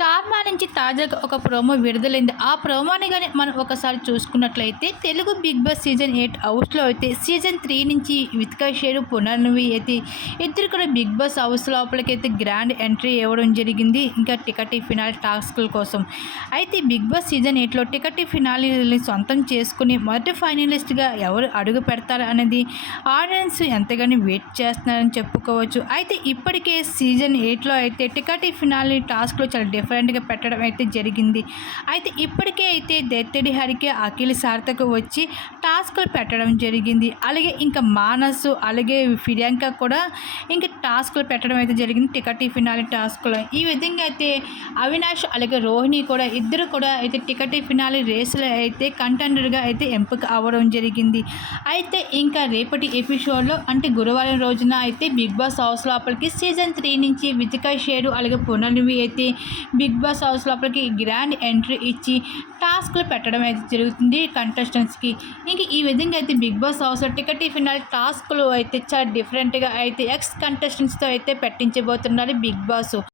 Star మా నుంచి తాజాగా ఒక ప్రోమో విడుదలైంది. ఆ ప్రోమోని కానీ మనం ఒకసారి చూసుకున్నట్లయితే Telugu Bigg Boss season eight హౌస్లో అయితే సీజన్ త్రీ నుంచి విత్కా షేరు పునర్నవి అయితే ఇద్దరు కూడా బిగ్ బాస్ హౌస్ లోపలికి అయితే గ్రాండ్ ఎంట్రీ ఇవ్వడం జరిగింది. ఇంకా టికెట్ ఫినాల్ టాస్క్ల కోసం. అయితే బిగ్ బాస్ సీజన్ ఎయిట్లో టికెట్ ఫినాలిని సొంతం చేసుకుని మొదటి ఫైనలిస్ట్గా ఎవరు అడుగు పెడతారు అనేది ఆడియన్స్ ఎంతగానో వెయిట్ చేస్తున్నారని చెప్పుకోవచ్చు. అయితే ఇప్పటికే సీజన్ ఎయిట్లో అయితే టికెట్ ఫినాలి టాస్క్లో చాలా డిఫరెంట్గా పెట్టడం అయితే జరిగింది. అయితే ఇప్పటికే అయితే దెత్తడి హరికి అఖిల్ సార్థక్ వచ్చి టాస్క్లు పెట్టడం జరిగింది. అలాగే ఇంకా మానస్ అలాగే ఫిర్యాంక కూడా ఇంకా టాస్క్లు పెట్టడం అయితే జరిగింది. టికెట్ ఫినాలి టాస్క్లు. ఈ విధంగా అయితే అవినాష్ అలాగే రోహిణి కూడా ఇద్దరు కూడా అయితే టికెట్ ఫినాలి రేసులో అయితే కంటెండర్గా అయితే ఎంపిక అవ్వడం జరిగింది. అయితే ఇంకా రేపటి ఎపిసోడ్లో అంటే గురువారం రోజున అయితే బిగ్ బాస్ హౌస్ లోపలికి సీజన్ త్రీ నుంచి వితికా షేరు అలాగే పునర్వి అయితే బిగ్ బాస్ హౌస్ లోపలికి గ్రాండ్ ఎంట్రీ ఇచ్చి టాస్క్లు పెట్టడం అయితే జరుగుతుంది కంటెస్టెంట్స్కి. ఇంక ఈ విధంగా అయితే Bigg Boss house ticket finale టాస్క్లు అయితే చాలా డిఫరెంట్గా అయితే ఎక్స్ కంటెస్టెంట్స్తో అయితే పెట్టించబోతున్నారు బిగ్ బాస్.